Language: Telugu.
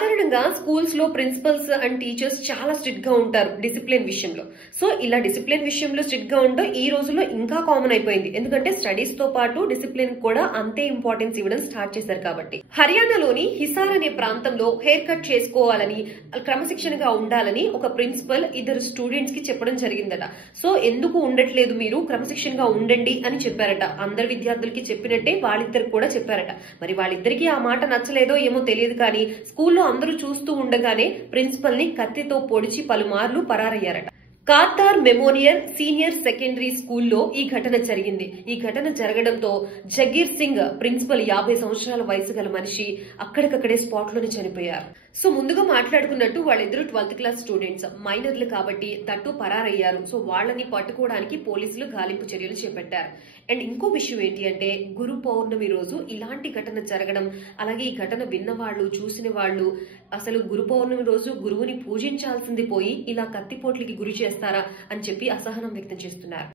సాధారణంగా స్కూల్స్ లో ప్రిన్సిపల్స్ అండ్ టీచర్స్ చాలా స్ట్రిక్ట్ గా ఉంటారు డిసిప్లిన్ విషయంలో. సో ఇలా డిసిప్లిన్ విషయంలో స్ట్రిక్ట్ గా ఉండడం ఈ రోజుల్లో ఇంకా కామన్ అయిపోయింది. ఎందుకంటే స్టడీస్ తో పాటు డిసిప్లిన్ కూడా అంతే ఇంపార్టెన్స్ ఇవ్వడం స్టార్ట్ చేశారు కాబట్టి. హర్యానాలోని హిసార్ అనే ప్రాంతంలో హెయిర్ కట్ చేసుకోవాలని, క్రమశిక్షణగా ఉండాలని ఒక ప్రిన్సిపల్ ఇద్దరు స్టూడెంట్స్ కి చెప్పడం జరిగిందట. సో ఎందుకు ఉండట్లేదు, మీరు క్రమశిక్షణగా ఉండండి అని చెప్పారట. అందరు విద్యార్థులకి చెప్పినట్టే వాళ్ళిద్దరు కూడా చెప్పారట. మరి వాళ్ళిద్దరికి ఆ మాట నచ్చలేదో ఏమో తెలియదు కానీ స్కూల్లో అందరూ చూస్తూ ఉండగానే ప్రిన్సిపల్ ని కత్తితో పొడిచి పలుమార్లు పరారయ్యారట. కాతార్ మెమోరియల్ సీనియర్ సెకండరీ స్కూల్లో ఈ ఘటన జరిగింది. ఈ ఘటన జరగడంతో జగీర్ సింగ్ ప్రిన్సిపల్ 50 సంవత్సరాల వయసు గల మనిషి అక్కడికక్కడే స్పాట్ లోనే చనిపోయారు. సో ముందుగా మాట్లాడుకున్నట్టు వాళ్ళిద్దరూ 12th క్లాస్ స్టూడెంట్స్, మైనర్లు కాబట్టి తట్టు పరారయ్యారు. సో వాళ్ళని పట్టుకోవడానికి పోలీసులు గాలింపు చర్యలు చేపట్టారు. అండ్ ఇంకో విషయం ఏంటి అంటే, గురు పౌర్ణమి రోజు ఇలాంటి ఘటన జరగడం, అలాగే ఈ ఘటన విన్న వాళ్ళు, చూసిన వాళ్ళు అసలు గురు పౌర్ణమి రోజు గురువుని పూజించాల్సింది పోయి ఇలా కత్తిపోట్లకి గురి చేస్తారా అని చెప్పి అసహనం వ్యక్తం చేస్తున్నారు.